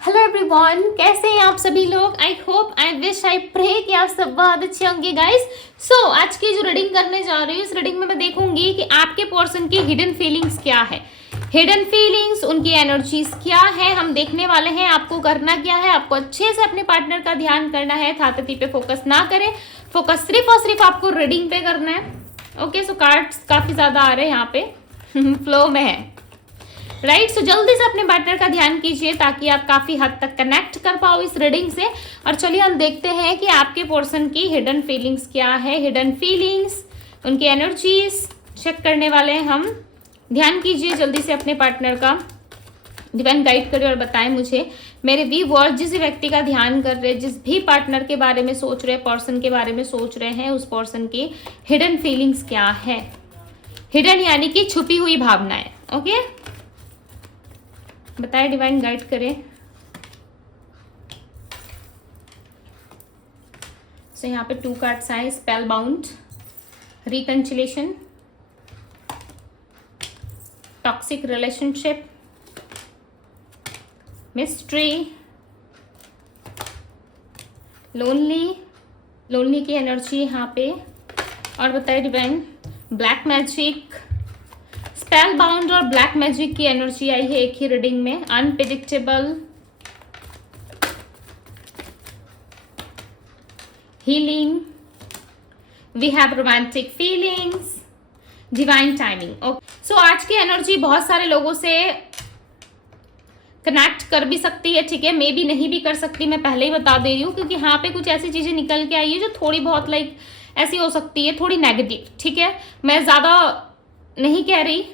Hello everyone, कैसे हैं आप सभी लोग। I hope, I wish, I pray कि आप सब बहुत अच्छे होंगे गाइस। सो आज की जो रीडिंग करने जा रही हूँ, इस रीडिंग में मैं देखूंगी कि आपके पर्सन की हिडन फीलिंग्स क्या है। हिडन फीलिंग्स, उनकी एनर्जीज क्या है, हम देखने वाले हैं। आपको करना क्या है, आपको अच्छे से अपने पार्टनर का ध्यान करना है। थातती पे फोकस ना करें, फोकस सिर्फ और सिर्फ आपको रीडिंग पे करना है। ओके, सो कार्ड्स काफी ज्यादा आ रहे हैं यहाँ पे फ्लो में है, राइट। सो जल्दी से अपने पार्टनर का ध्यान कीजिए ताकि आप काफी हद तक कनेक्ट कर पाओ इस रीडिंग से। और चलिए हम देखते हैं कि आपके पर्सन की हिडन फीलिंग्स क्या है। हिडन फीलिंग्स, उनकी एनर्जीज चेक करने वाले हैं हम। ध्यान कीजिए जल्दी से अपने पार्टनर का, डिवाइन गाइड करिए और बताएं मुझे मेरे व्यूअर्स, जिस व्यक्ति का ध्यान कर रहे हैं, जिस भी पार्टनर के बारे में सोच रहे हैं, पर्सन के बारे में सोच रहे हैं, उस पर्सन की हिडन फीलिंग्स क्या है। हिडन यानी कि छुपी हुई भावनाएं। ओके, बताएं, डिवाइन गाइड करें। सो यहाँ पे 2 कार्ड्स आए, spell bound, reconciliation, toxic relationship, mystery, lonely की एनर्जी यहाँ पे। और बताइए divine, black magic, spell bound और ब्लैक मैजिक की एनर्जी आई है एक ही रीडिंग में। Unpredictable, healing, we have romantic feelings, divine timing. Okay, so आज की एनर्जी बहुत सारे लोगों से कनेक्ट कर भी सकती है, ठीक है, मे बी नहीं भी कर सकती, मैं पहले ही बता दे रही हूँ, क्योंकि यहाँ पे कुछ ऐसी चीजें निकल के आई है जो थोड़ी बहुत ऐसी हो सकती है, थोड़ी नेगेटिव, ठीक है। मैं ज्यादा नहीं कह रही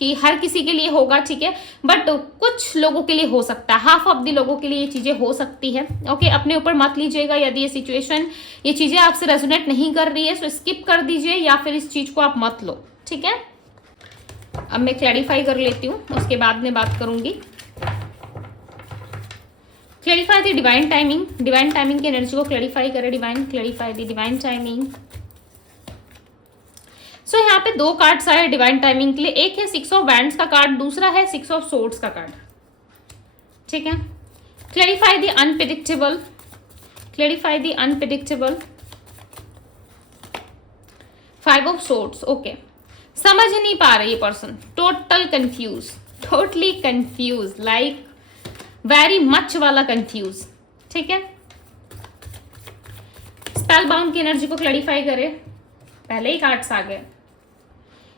कि हर किसी के लिए होगा, ठीक है, बट कुछ लोगों के लिए हो सकता है, हाफ ऑफ द लोगों के लिए ये चीजें हो सकती है। ओके, अपने ऊपर मत लीजिएगा यदि ये सिचुएशन, ये चीजें आपसे रेजोनेट नहीं कर रही है, सो स्किप कर दीजिए या फिर इस चीज को आप मत लो, ठीक है। अब मैं क्लैरिफाई कर लेती हूँ, उसके बाद में बात करूंगी। Clarify the divine timing, divine timing की एनर्जी को क्लैरिफाई करें। Divine, clarify the divine timing. So यहाँ पे 2 कार्ड्स आए डिवाइन टाइमिंग के लिए। एक है 6 ऑफ वैंड्स का कार्ड, दूसरा है 6 ऑफ सोर्ड्स का कार्ड, ठीक है। Clarify the unpredictable, clarify the unpredictable, 5 of swords. Okay, समझ नहीं पा रही ये person, total confuse, totally confuse, like very much वाला कंफ्यूज, ठीक है। स्पेल बाउंड की एनर्जी को क्लैरिफाई करें। पहले ही कार्ड्स आ गए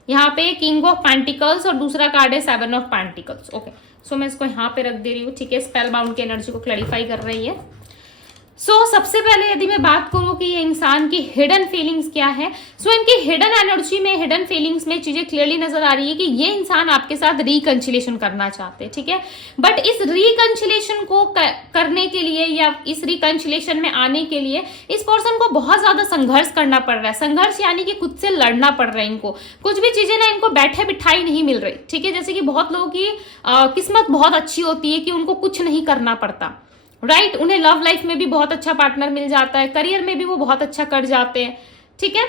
यहाँ पे, किंग ऑफ पेंटिकल्स और दूसरा कार्ड है 7 ऑफ पेंटिकल्स। ओके, सो मैं इसको यहाँ पे रख दे रही हूँ, ठीक है। स्पेल बाउंड की एनर्जी को क्लैरिफाई कर रही है। सबसे पहले यदि मैं बात करूं कि ये इंसान की हिडन फीलिंग्स क्या है, इनकी हिडन एनर्जी में, हिडन फीलिंग्स में चीजें क्लियरली नजर आ रही है कि ये इंसान आपके साथ रिकंसिलेशन करना चाहते हैं, ठीक है। बट इस रिकंसिलेशन को करने के लिए या इस रिकंसिलेशन में आने के लिए इस पर्सन को बहुत ज्यादा संघर्ष करना पड़ रहा है। संघर्ष यानी कि खुद से लड़ना पड़ रहा है इनको। कुछ भी चीजें ना इनको बैठे बिठाई नहीं मिल रही, ठीक है। जैसे कि बहुत लोगों की किस्मत बहुत अच्छी होती है कि उनको कुछ नहीं करना पड़ता, राइट। उन्हें लव लाइफ में भी बहुत अच्छा पार्टनर मिल जाता है, करियर में भी वो बहुत अच्छा कर जाते हैं, ठीक है।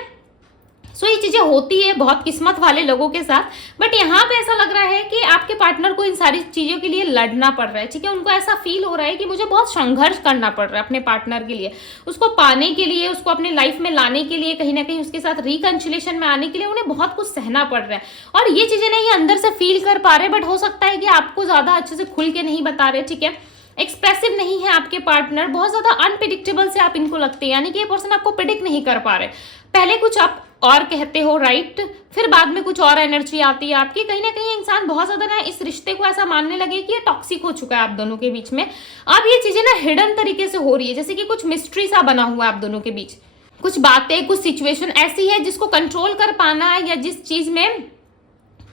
ये चीजें होती है बहुत किस्मत वाले लोगों के साथ। बट यहाँ पे ऐसा लग रहा है कि आपके पार्टनर को इन सारी चीजों के लिए लड़ना पड़ रहा है, ठीक है। उनको ऐसा फील हो रहा है कि मुझे बहुत संघर्ष करना पड़ रहा है अपने पार्टनर के लिए, उसको पाने के लिए, उसको अपने लाइफ में लाने के लिए, कहीं ना कहीं उसके साथ रिकंसिलेशन में आने के लिए उन्हें बहुत कुछ सहना पड़ रहा है। और ये चीजें नहीं अंदर से फील कर पा रहे, बट हो सकता है कि आपको ज्यादा अच्छे से खुल के नहीं बता रहे, ठीक है। एक्सप्रेसिव नहीं है आपके पार्टनर, बहुत ज्यादा अनप्रेडिक्टेबल से आप इनको लगते हैं, यानी कि ये पर्सन आपको प्रेडिक्ट नहीं कर पा रहे। पहले कुछ आप और कहते हो, राइट, फिर बाद में कुछ और एनर्जी आती है आपकी। कहीं ना कहीं इंसान बहुत ज्यादा ना इस रिश्ते को ऐसा मानने लगे कि ये टॉक्सिक हो चुका है आप दोनों के बीच में। अब ये चीजें ना हिडन तरीके से हो रही है, जैसे कि कुछ मिस्ट्री सा बना हुआ है आप दोनों के बीच। कुछ बातें, कुछ सिचुएशन ऐसी है जिसको कंट्रोल कर पाना है या जिस चीज में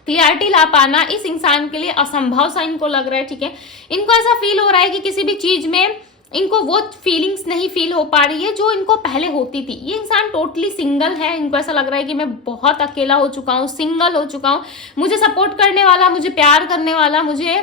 क्लियरिटी ला पाना इस इंसान के लिए असंभव सा इनको लग रहा है, ठीक है। इनको ऐसा फील हो रहा है कि किसी भी चीज में इनको वो फीलिंग्स नहीं फील हो पा रही है जो इनको पहले होती थी। ये इंसान टोटली सिंगल है, इनको ऐसा लग रहा है कि मैं बहुत अकेला हो चुका हूँ, सिंगल हो चुका हूँ, मुझे सपोर्ट करने वाला, मुझे प्यार करने वाला, मुझे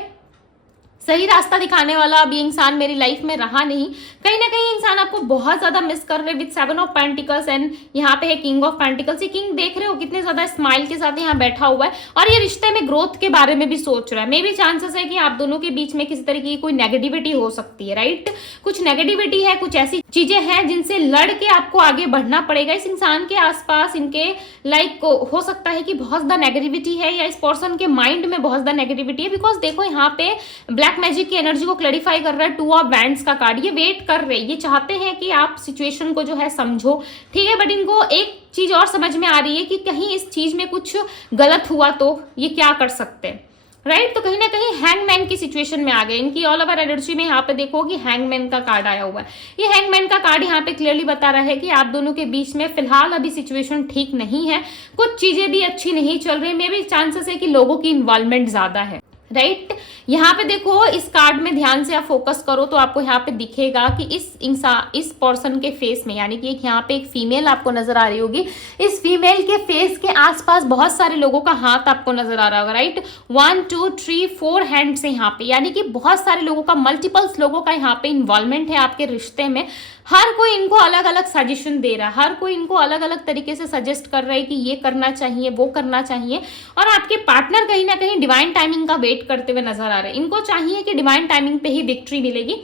सही रास्ता दिखाने वाला अब ये इंसान मेरी लाइफ में रहा नहीं। कहीं ना कहीं इंसान आपको बहुत ज्यादा मिस कर रहे हैं विद 7 ऑफ पेंटिकल्स एंड यहाँ पे है किंग ऑफ पेंटिकल्स। ये किंग देख रहे हो कितने ज्यादा स्माइल के साथ यहाँ बैठा हुआ है और ये रिश्ते में ग्रोथ के बारे में भी सोच रहा है। मे भी चांसेस है कि आप दोनों के बीच में किसी तरीके की कोई नेगेटिविटी हो सकती है, राइट। कुछ नेगेटिविटी है, कुछ ऐसी चीजें हैं जिनसे लड़ के आपको आगे बढ़ना पड़ेगा। इस इंसान के आसपास इनके लाइक हो सकता है कि बहुत ज्यादा नेगेटिविटी है या इस पर्सन के माइंड में बहुत ज्यादा नेगेटिविटी है। बिकॉज देखो यहाँ पे ब्लैक मैजिक की एनर्जी को क्लैरिफाई कर रहा है 2 ऑफ वैंड्स का कार्ड। ये वेट कर रहे, ये चाहते हैं कि आप सिचुएशन को जो है समझो, ठीक है। बट इनको एक चीज और समझ में आ रही है कि कहीं इस चीज में कुछ गलत हुआ तो ये क्या कर सकते हैं, राइट। तो कहीं ना कहीं हैंगमैन की सिचुएशन में आ गए। इनकी ऑल ओवर एनर्जी में यहाँ पे देखो कि हैंगमैन का कार्ड आया हुआ है। ये हैंगमैन का कार्ड यहाँ पे क्लियरली बता रहा है कि आप दोनों के बीच में फिलहाल अभी सिचुएशन ठीक नहीं है, कुछ चीजें भी अच्छी नहीं चल रही। मे भी चांसेस है कि लोगों की इन्वॉल्वमेंट ज्यादा है, राइट। यहाँ पे देखो इस कार्ड में ध्यान से आप फोकस करो तो आपको यहाँ पे दिखेगा कि इस पर्सन के फेस में, यानी कि यहाँ पे एक फीमेल आपको नजर आ रही होगी। इस फीमेल के फेस के आसपास बहुत सारे लोगों का हाथ आपको नजर आ रहा होगा, राइट। 1 2 3 4 हैंड्स है यहाँ पे, यानी कि बहुत सारे लोगों का, मल्टीपल्स लोगों का यहाँ पे इन्वॉल्वमेंट है आपके रिश्ते में। हर कोई इनको अलग अलग सजेशन दे रहा है, हर कोई इनको अलग अलग तरीके से सजेस्ट कर रहा है कि ये करना चाहिए, वो करना चाहिए। और आपके पार्टनर कहीं ना कहीं डिवाइन टाइमिंग का वेट करते हुए नजर आ रहे हैं। इनको चाहिए कि डिवाइन टाइमिंग पे ही विक्ट्री मिलेगी।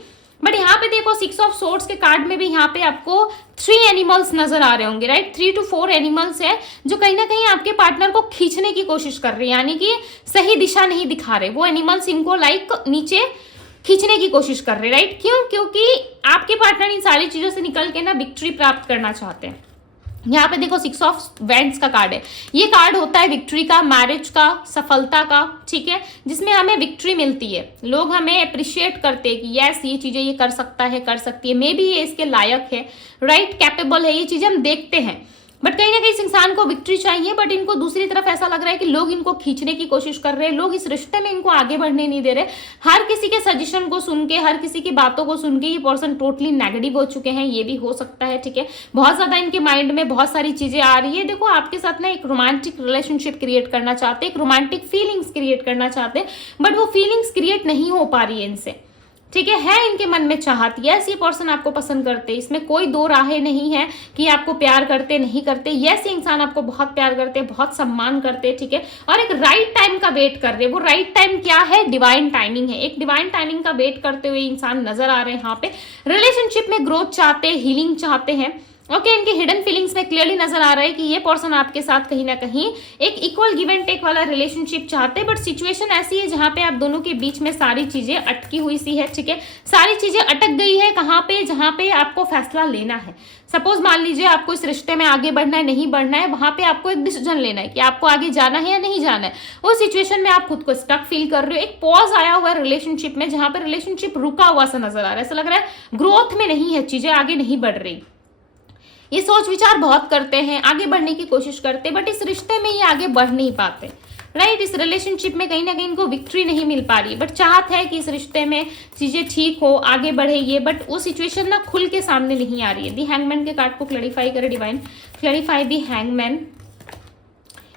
बट यहाँ पे देखो 6 ऑफ सोर्ड्स के कार्ड में भी यहाँ पे आपको 3 एनिमल्स नजर आ रहे होंगे, राइट। 3 to 4 एनिमल्स है जो कहीं ना कहीं आपके पार्टनर को खींचने की कोशिश कर रहे हैं, यानी कि सही दिशा नहीं दिखा रहे। वो एनिमल्स इनको लाइक नीचे खींचने की कोशिश कर रहे, राइट। क्यों? क्योंकि आपके पार्टनर इन सारी चीजों से निकल के ना विक्ट्री प्राप्त करना चाहते हैं। यहाँ पे देखो 6 ऑफ वैंड्स का कार्ड है। ये कार्ड होता है विक्ट्री का, मैरिज का, सफलता का, ठीक है, जिसमें हमें विक्ट्री मिलती है। लोग हमें अप्रिशिएट करते हैं कि यस ये चीजें ये कर सकता है, कर सकती है, मे बी ये इसके लायक है, राइट, कैपेबल है, ये चीजें हम देखते हैं। बट कहीं ना कहीं इस इंसान को विक्ट्री चाहिए, बट इनको दूसरी तरफ ऐसा लग रहा है कि लोग इनको खींचने की कोशिश कर रहे हैं, लोग इस रिश्ते में इनको आगे बढ़ने नहीं दे रहे। हर किसी के सजेशन को सुन के, हर किसी की बातों को सुन के ये पर्सन टोटली नेगेटिव हो चुके हैं, ये भी हो सकता है, ठीक है। बहुत ज्यादा इनके माइंड में बहुत सारी चीजें आ रही है। देखो आपके साथ ना एक रोमांटिक रिलेशनशिप क्रिएट करना चाहते हैं, एक रोमांटिक फीलिंग्स क्रिएट करना चाहते हैं, बट वो फीलिंग्स क्रिएट नहीं हो पा रही है इनसे, ठीक है इनके मन में चाहत, यस ये पर्सन आपको पसंद करते हैं, इसमें कोई दो राहें नहीं है कि आपको प्यार करते नहीं करते। यस ये इंसान आपको बहुत प्यार करते हैं, बहुत सम्मान करते हैं, ठीक है, और एक राइट टाइम का वेट कर रहे हैं। वो राइट टाइम क्या है? डिवाइन टाइमिंग है। एक डिवाइन टाइमिंग का वेट करते हुए इंसान नजर आ रहे हैं यहाँ पे। रिलेशनशिप में ग्रोथ चाहते हैं, हीलिंग चाहते हैं, ओके। इनकी हिडन फीलिंग्स में क्लियरली नजर आ रहा है कि ये पर्सन आपके साथ कहीं ना कहीं एक इक्वल गिव एंड टेक वाला रिलेशनशिप चाहते हैं। बट सिचुएशन ऐसी है जहां पे आप दोनों के बीच में सारी चीजें अटकी हुई सी है, ठीक है, सारी चीजें अटक गई है। कहाँ पे? जहां पे आपको फैसला लेना है। सपोज मान लीजिए आपको इस रिश्ते में आगे बढ़ना है, नहीं बढ़ना है, वहां पे आपको एक डिसीजन लेना है कि आपको आगे जाना है या नहीं जाना है। उस सिचुएशन में आप खुद को स्टक फील कर रहे हो, एक पॉज आया हुआ है रिलेशनशिप में, जहां पे रिलेशनशिप रुका हुआ सा नजर आ रहा है। ऐसा लग रहा है ग्रोथ में नहीं है, चीजें आगे नहीं बढ़ रही। ये सोच विचार बहुत करते हैं, आगे बढ़ने की कोशिश करते हैं, बट इस रिश्ते में ये आगे बढ़ नहीं पाते, राइट। इस रिलेशनशिप में कहीं ना कहीं इनको विक्ट्री नहीं मिल पा रही, बट चाहत है कि इस रिश्ते में चीजें ठीक हो, आगे बढ़े ये, बट वो सिचुएशन ना खुल के सामने नहीं आ रही है। दी हैंगमैन के कार्ड को क्लैरिफाई करे divine, clarify the hangman.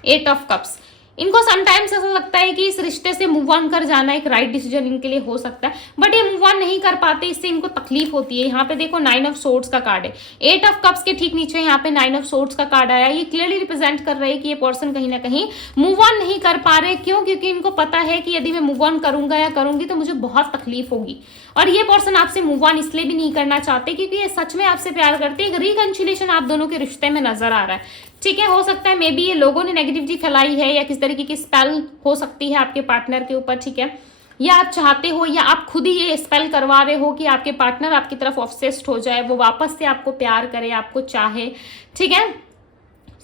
8 of cups. इनको समटाइम्स ऐसा लगता है कि इस रिश्ते से मूव ऑन कर जाना एक राइट डिसीजन इनके लिए हो सकता है, बट ये मूव ऑन नहीं कर पाते, इससे इनको तकलीफ होती है। यहाँ पे देखो 9 ऑफ सोर्ड्स का कार्ड है, 8 ऑफ कप्स के ठीक नीचे यहाँ पे 9 ऑफ सोर्ड्स का कार्ड आया। ये क्लियरली रिप्रेजेंट कर रहे हैं कि ये पर्सन कहीं ना कहीं मूव ऑन नहीं कर पा रहे। क्यों? क्योंकि इनको पता है कि यदि मैं मूव ऑन करूंगा या करूंगी तो मुझे बहुत तकलीफ होगी। और ये पर्सन आपसे मूव ऑन इसलिए भी नहीं करना चाहते क्योंकि ये सच में आपसे प्यार करते हैं। एक रिकंसिलिएशन आप दोनों के रिश्ते में नजर आ रहा है, ठीक है। हो सकता है मे बी ये लोगों ने नेगेटिविटी फैलाई है या किस तरीके की स्पेल हो सकती है आपके पार्टनर के ऊपर, ठीक है, या आप चाहते हो या आप खुद ही ये स्पेल करवा रहे हो कि आपके पार्टनर आपकी तरफ ऑब्सेस्ड हो जाए, वो वापस से आपको प्यार करे, आपको चाहे, ठीक है।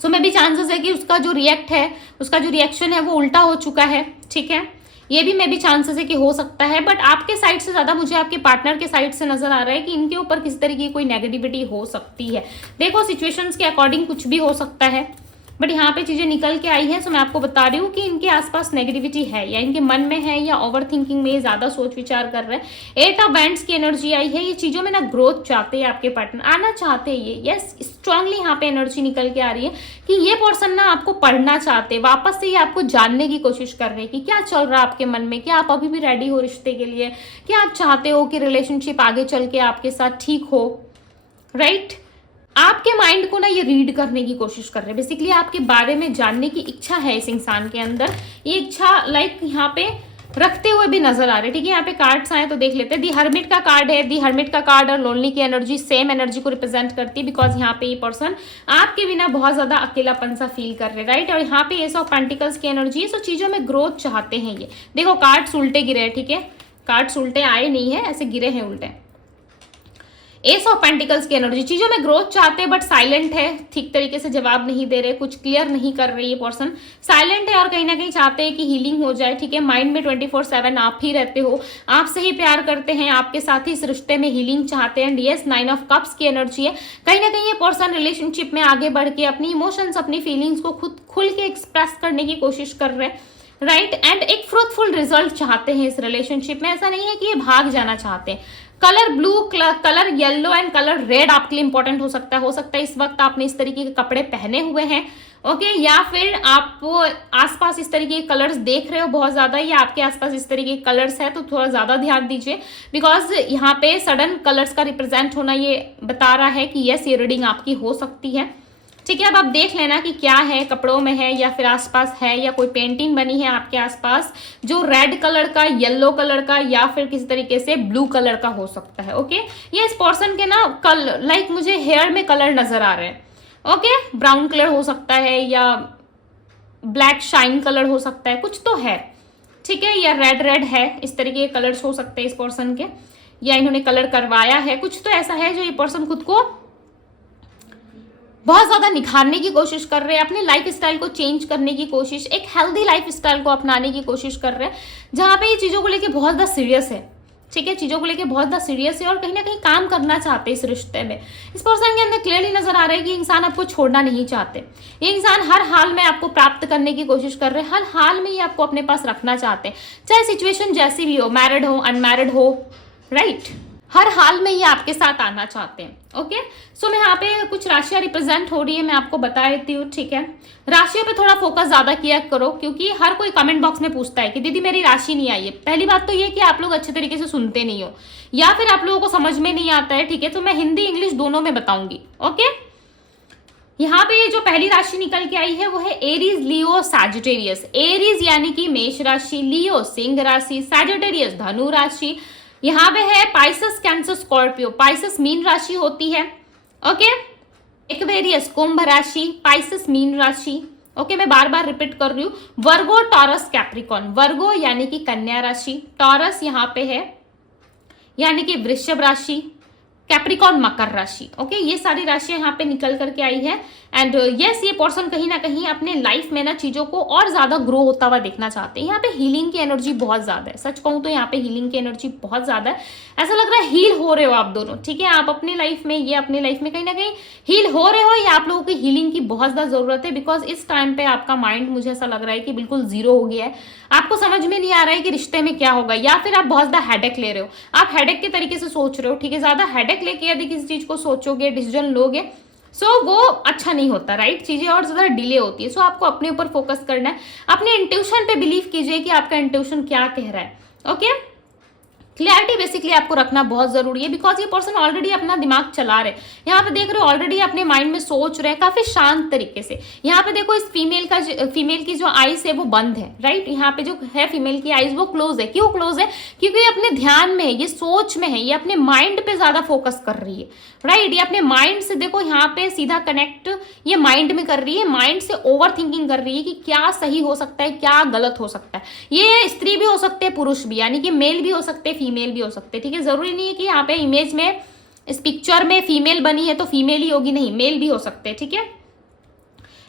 सो मे बी चांसेस है कि उसका जो रिएक्शन है वो उल्टा हो चुका है, ठीक है। ये भी मे भी चांसेस है कि हो सकता है, बट आपके साइड से ज्यादा मुझे आपके पार्टनर के साइड से नजर आ रहा है कि इनके ऊपर किस तरीके की कोई नेगेटिविटी हो सकती है। देखो सिचुएशंस के अकॉर्डिंग कुछ भी हो सकता है, बट यहाँ पे चीजें निकल के आई है। सो मैं आपको बता रही हूँ कि इनके आसपास नेगेटिविटी है, या इनके मन में है, या ओवर थिंकिंग में ज्यादा सोच विचार कर रहे हैं। 8 ऑफ वैंड्स की एनर्जी आई है, ये चीजों में ना ग्रोथ चाहते हैं, आपके पार्टनर आना चाहते हैं। ये यस स्ट्रांगली यहाँ पे एनर्जी निकल के आ रही है कि ये पर्सन ना आपको पढ़ना चाहते हैं, वापस से ये आपको जानने की कोशिश कर रहे हैं कि क्या चल रहा है आपके मन में, क्या आप अभी भी रेडी हो रिश्ते के लिए, क्या आप चाहते हो कि रिलेशनशिप आगे चल के आपके साथ ठीक हो, राइट। आपके माइंड को ना ये रीड करने की कोशिश कर रहे हैं, बेसिकली आपके बारे में जानने की इच्छा है इस इंसान के अंदर। ये इच्छा लाइक यहाँ पे रखते हुए भी नजर आ रहे हैं, ठीक है। यहाँ पे कार्ड्स आए तो देख लेते हैं। दी हर्मिट का कार्ड है। दी हर्मिट का कार्ड और लोनली की एनर्जी सेम एनर्जी को रिप्रेजेंट करती है, बिकॉज यहाँ पे ये पर्सन आपके बिना बहुत ज्यादा अकेलापन सा फील कर रहे हैं, राइट। और यहाँ पे एस ऑफ पेंटिकल्स की एनर्जी है, सो चीजों में ग्रोथ चाहते हैं ये। देखो कार्ड्स उल्टे गिरे हैं, ठीक है, कार्ड्स उल्टे आए नहीं है, ऐसे गिरे हैं उल्टे। एस ऑफ पेंटिकल्स की एनर्जी, चीजों में ग्रोथ चाहते हैं बट साइलेंट है, ठीक तरीके से जवाब नहीं दे रहे, कुछ क्लियर नहीं कर रहे। ये पर्सन साइलेंट है और कहीं ना कहीं चाहते हैं कि हीलिंग हो जाए, ठीक है। माइंड में 24/7 आप ही रहते हो, आपसे ही प्यार करते हैं, आपके साथ ही इस रिश्ते में हीलिंग चाहते हैं। यस, 9 ऑफ कप्स की एनर्जी है। कहीं ना कहीं ये पर्सन रिलेशनशिप में आगे बढ़ के अपनी इमोशंस, अपनी फीलिंग्स को खुद खुल के एक्सप्रेस करने की कोशिश कर रहे हैं, राइट। एंड एक फ्रूटफुल रिजल्ट चाहते हैं इस रिलेशनशिप में। ऐसा नहीं है कि ये भाग जाना चाहते हैं। Colour blue, colour yellow and colour red आपके लिए इंपॉर्टेंट हो सकता है। हो सकता है इस वक्त आपने इस तरीके के कपड़े पहने हुए हैं, ओके, या फिर आप आसपास इस तरीके के कलर्स देख रहे हो बहुत ज्यादा, या आपके आसपास इस तरीके के कलर्स है तो थोड़ा ज्यादा ध्यान दीजिए, बिकॉज यहाँ पे सडन कलर्स का रिप्रेजेंट होना ये बता रहा है कि यस, ये रीडिंग आपकी हो सकती है, ठीक है। अब आप देख लेना कि क्या है, कपड़ों में है या फिर आसपास है, या कोई पेंटिंग बनी है आपके आसपास जो रेड कलर का, येलो कलर का, या फिर किसी तरीके से ब्लू कलर का हो सकता है, ओके। ये इस पर्सन के ना लाइक मुझे हेयर में कलर नजर आ रहे हैं, ओके। ब्राउन कलर हो सकता है या ब्लैक शाइन कलर हो सकता है, कुछ तो है, ठीक है, या रेड है, इस तरीके के कलर्स हो सकते हैं इस पर्सन के, या इन्होंने कलर करवाया है, कुछ तो ऐसा है जो ये पर्सन खुद को बहुत ज्यादा निखारने की कोशिश कर रहे हैं, अपने लाइफ स्टाइल को चेंज करने की कोशिश, एक हेल्दी लाइफ स्टाइल को अपनाने की कोशिश कर रहे हैं, जहां पे ये चीजों को लेके बहुत ज्यादा सीरियस है, ठीक है, चीजों को लेके बहुत ज्यादा सीरियस है और कहीं ना कहीं काम करना चाहते हैं इस रिश्ते में। इस पर्सन के अंदर क्लियरली नजर आ रहा है कि इंसान आपको छोड़ना नहीं चाहते, ये इंसान हर हाल में आपको प्राप्त करने की कोशिश कर रहे हैं, हर हाल में ये आपको अपने पास रखना चाहते हैं, चाहे सिचुएशन जैसी भी हो, मैरिड हो, अनमैरिड हो, राइट, हर हाल में ये आपके साथ आना चाहते हैं, ओके। सो मैं यहाँ पे कुछ राशियां रिप्रेजेंट हो रही है, मैं आपको बता देती हूँ, ठीक है। राशियों पे थोड़ा फोकस ज्यादा किया करो, क्योंकि हर कोई कमेंट बॉक्स में पूछता है कि दीदी मेरी राशि नहीं आई है। पहली बात तो ये कि आप लोग अच्छे तरीके से सुनते नहीं हो, या फिर आप लोगों को समझ में नहीं आता है, ठीक है। तो मैं हिंदी इंग्लिश दोनों में बताऊंगी, ओके। यहाँ पे जो पहली राशि निकल के आई है वो है एरीज, लियो, सैजिटेरियस। एरीज यानी कि मेष राशि, लियो सिंह राशि, सैजिटेरियस धनु राशि, यहाँ पे है Pisces, cancer, Scorpio. Pisces mean राशि होती है, ओके। एक्वेरियस कुंभ राशि, पाइसेस मीन राशि, ओके। मैं बार बार रिपीट कर रही हूँ। वर्गो, टॉरस, कैप्रिकॉन। वर्गो यानी कि कन्या राशि, टॉरस यहाँ पे है यानी कि वृषभ राशि, कैप्रिकॉन मकर राशि, ओके। ये सारी राशियां यहाँ पे निकल करके आई है। एंड यस, ये पर्सन कहीं ना कहीं अपने लाइफ में ना चीजों को और ज्यादा ग्रो होता हुआ देखना चाहते हैं। यहाँ पे हीलिंग की एनर्जी बहुत ज्यादा है, सच कहूँ तो यहाँ पे हीलिंग की एनर्जी बहुत ज्यादा है। ऐसा लग रहा है हील हो रहे हो आप दोनों, ठीक है। आप अपनी लाइफ में, ये अपनी लाइफ में कहीं ना कहीं हील हो रहे हो, या आप लोगों की हीलिंग की बहुत ज्यादा जरूरत है, बिकॉज इस टाइम पे आपका माइंड, मुझे ऐसा लग रहा है कि बिल्कुल जीरो हो गया है। आपको समझ में नहीं आ रहा है कि रिश्ते में क्या होगा, या फिर आप बहुत ज्यादा हेडेक ले रहे हो, आप हेडेक के तरीके से सोच रहे हो, ठीक है। ज्यादा हेडेक लेके यदि किसी चीज को सोचोगे, डिसीजन लोगे, सो वो अच्छा नहीं होता, राइट। चीजें और ज्यादा डिले होती है। सो आपको अपने ऊपर फोकस करना है, अपने इंट्यूशन पे बिलीव कीजिए कि आपका इंट्यूशन क्या कह रहा है, ओके। क्लियरिटी बेसिकली आपको रखना बहुत जरूरी है, बिकॉज ये पर्सन ऑलरेडी अपना दिमाग चला रहे, यहाँ पे देख रहे हो ऑलरेडी अपने माइंड में सोच रहे हैं काफी शांत तरीके से। यहाँ पे देखो इस फीमेल की जो आईज है वो बंद है, राइट। यहाँ पे जो है फीमेल की आईज वो क्लोज है। क्यों क्लोज है? क्योंकि ये अपने ध्यान में है, ये सोच में है, ये अपने माइंड पे ज्यादा फोकस कर रही है, राइट। ये अपने माइंड से, देखो यहाँ पे सीधा कनेक्ट ये माइंड में कर रही है, माइंड से ओवर थिंकिंग कर रही है कि क्या सही हो सकता है, क्या गलत हो सकता है। ये स्त्री भी हो सकते हैं, पुरुष भी, यानी कि मेल भी हो सकते हैं, फीमेल भी हो सकते हैं, ठीक है। जरूरी नहीं है कि यहाँ पे इमेज में, इस पिक्चर में फीमेल बनी है तो फीमेल ही होगी, नहीं, मेल भी हो सकते हैं, ठीक है।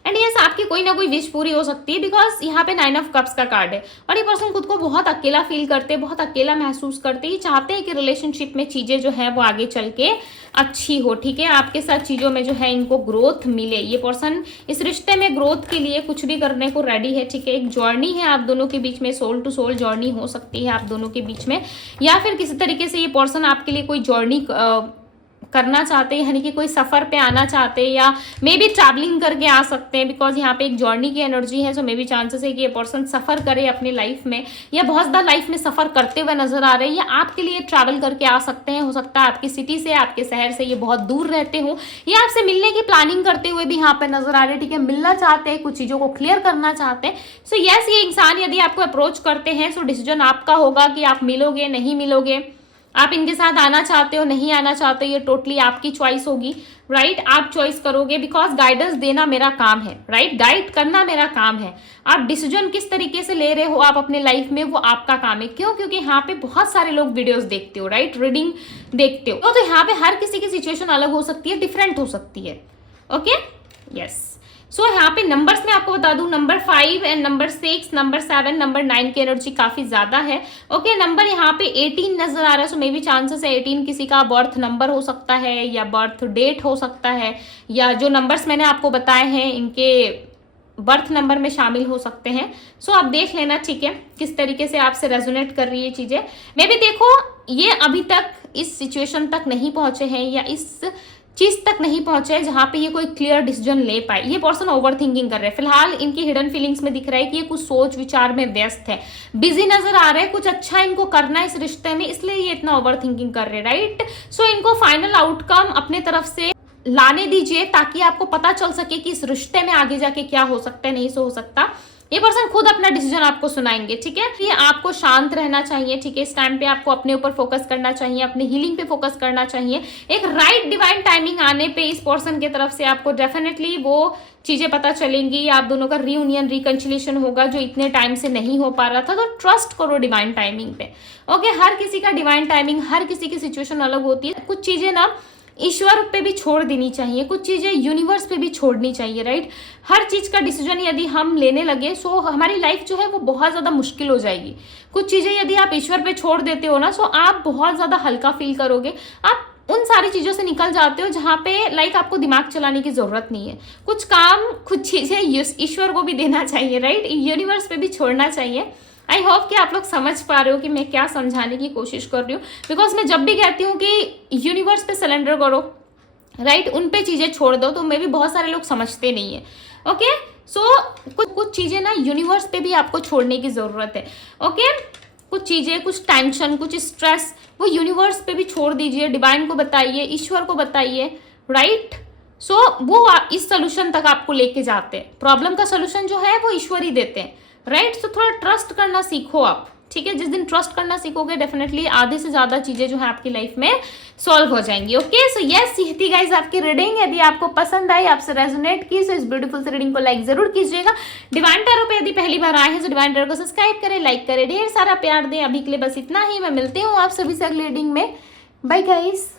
एंड यस, आपकी कोई ना कोई विश पूरी हो सकती है, बिकॉज यहाँ पे 9 ऑफ कप्स का कार्ड है और ये पर्सन खुद को बहुत अकेला फील करते हैं, बहुत अकेला महसूस करते हैं। चाहते हैं कि रिलेशनशिप में चीजें जो है वो आगे चल के अच्छी हो, ठीक है। आपके साथ चीजों में जो है इनको ग्रोथ मिले। ये पर्सन इस रिश्ते में ग्रोथ के लिए कुछ भी करने को रेडी है, ठीक है। एक जर्नी है आप दोनों के बीच में, सोल टू सोल जर्नी हो सकती है आप दोनों के बीच में, या फिर किसी तरीके से ये पर्सन आपके लिए कोई जर्नी करना चाहते हैं, यानी कि कोई सफ़र पे आना चाहते हैं या मे बी ट्रैवलिंग करके आ सकते हैं, बिकॉज यहाँ पे एक जर्नी की एनर्जी है। सो मे बी चांसेस है कि ये पर्सन सफ़र करे अपनी लाइफ में, या बहुत ज़्यादा लाइफ में सफ़र करते हुए नजर आ रहे हैं, या आपके लिए ट्रैवल करके आ सकते हैं। हो सकता है आपकी सिटी से, आपके शहर से ये बहुत दूर रहते हो, या आपसे मिलने की प्लानिंग करते हुए भी यहाँ पे नजर आ रहे हैं, ठीक है, मिलना चाहते हैं, कुछ चीज़ों को क्लियर करना चाहते हैं। सो यस, ये इंसान यदि आपको अप्रोच करते हैं, सो डिसीजन आपका होगा कि आप मिलोगे नहीं मिलोगे, आप इनके साथ आना चाहते हो नहीं आना चाहते हो, ये टोटली आपकी चॉइस होगी, राइट। आप चॉइस करोगे, बिकॉज गाइडेंस देना मेरा काम है, राइट, गाइड करना मेरा काम है। आप डिसीजन किस तरीके से ले रहे हो आप अपने लाइफ में, वो आपका काम है। क्यों? क्योंकि यहाँ पे बहुत सारे लोग वीडियोस देखते हो, राइट, रीडिंग देखते हो, तो यहाँ पे हर किसी की सिचुएशन अलग हो सकती है, डिफरेंट हो सकती है। Okay, yes. सो यहाँ पे नंबर्स में आपको बता दूं, number 5 and number 6, number 7, number 9 की एनर्जी काफी ज्यादा है। ओके, नंबर यहाँ पे 18 नजर आ रहा है। सो मे बी चांसेस है 18 किसी का बर्थ नंबर हो सकता है, या बर्थ डेट हो सकता है, या जो नंबर्स मैंने आपको बताए हैं इनके बर्थ नंबर में शामिल हो सकते हैं। सो आप देख लेना, ठीक है, किस तरीके से आपसे रेजोनेट कर रही है चीजें। मे बी देखो, ये अभी तक इस सिचुएशन तक नहीं पहुंचे हैं, या इस चीज तक नहीं पहुंचे हैं जहां पे ये कोई क्लियर डिसीजन ले पाए। ये पर्सन ओवर थिंकिंग कर रहे हैं। फिलहाल इनकी हिडन फीलिंग्स में दिख रहा है कि ये कुछ सोच विचार में व्यस्त है, बिजी नजर आ रहे हैं, कुछ अच्छा इनको करना है इस रिश्ते में, इसलिए ये इतना ओवर थिंकिंग कर रहे हैं, राइट। सो इनको फाइनल आउटकम अपने तरफ से लाने दीजिए, ताकि आपको पता चल सके कि इस रिश्ते में आगे जाके क्या हो सकता है, नहीं हो सकता। ये पर्सन खुद अपना डिसीजन आपको सुनाएंगे, ठीक है। ये आपको शांत रहना चाहिए, ठीक है। इस टाइम पे आपको अपने ऊपर फोकस करना चाहिए, अपनी हीलिंग पे फोकस करना चाहिए। एक राइट डिवाइन टाइमिंग आने पे इस पर्सन की तरफ से आपको डेफिनेटली वो चीजें पता चलेंगी, आप दोनों का रीयूनियन रिकंसिलिएशन होगा जो इतने टाइम से नहीं हो पा रहा था। तो ट्रस्ट करो डिवाइन टाइमिंग पे। ओके, हर किसी का डिवाइन टाइमिंग, हर किसी की सिचुएशन अलग होती है। कुछ चीजें ना ईश्वर पे भी छोड़ देनी चाहिए, कुछ चीजें यूनिवर्स पे भी छोड़नी चाहिए, राइट। हर चीज का डिसीजन यदि हम लेने लगे, सो हमारी लाइफ जो है वो बहुत ज्यादा मुश्किल हो जाएगी। कुछ चीजें यदि आप ईश्वर पे छोड़ देते हो ना, सो आप बहुत ज्यादा हल्का फील करोगे। आप उन सारी चीजों से निकल जाते हो जहां पे लाइक आपको दिमाग चलाने की जरूरत नहीं है। कुछ काम, कुछ चीजें ईश्वर को भी देना चाहिए, राइट, यूनिवर्स पे भी छोड़ना चाहिए। आई होप कि आप लोग समझ पा रहे हो कि मैं क्या समझाने की कोशिश कर रही हूँ। बिकॉज मैं जब भी कहती हूँ कि यूनिवर्स पे सरेंडर करो, राइट, उन पे चीजें छोड़ दो, तो मे भी बहुत सारे लोग समझते नहीं है। ओके, सो कुछ चीजें ना यूनिवर्स पे भी आपको छोड़ने की जरूरत है। ओके, कुछ चीजें, कुछ टेंशन, कुछ स्ट्रेस, वो यूनिवर्स पे भी छोड़ दीजिए, डिवाइन को बताइए, ईश्वर को बताइए, राइट। सो वो इस सोल्यूशन तक आपको लेके जाते हैं। प्रॉब्लम का सोल्यूशन जो है वो ईश्वर ही देते हैं, राइट। सो थोड़ा ट्रस्ट करना सीखो आप, ठीक है। जिस दिन ट्रस्ट करना सीखोगे, डेफिनेटली आधे से ज्यादा चीजें जो है आपकी लाइफ में सॉल्व हो जाएंगी। ओके, सो यस, ये थी गाइस आपकी रीडिंग। यदि आपको पसंद आई, आपसे रेजोनेट की, सो इस ब्यूटीफुल से रीडिंग को लाइक जरूर कीजिएगा। डिवाइन टैरो पे यदि पहली बार आए हैं, तो डिवाइन टैरो को सब्सक्राइब करें, लाइक करें, ढेर सारा प्यार दें। अभी के लिए बस इतना ही। मैं मिलती हूँ आप सभी से अगली रीडिंग में। Bye guys.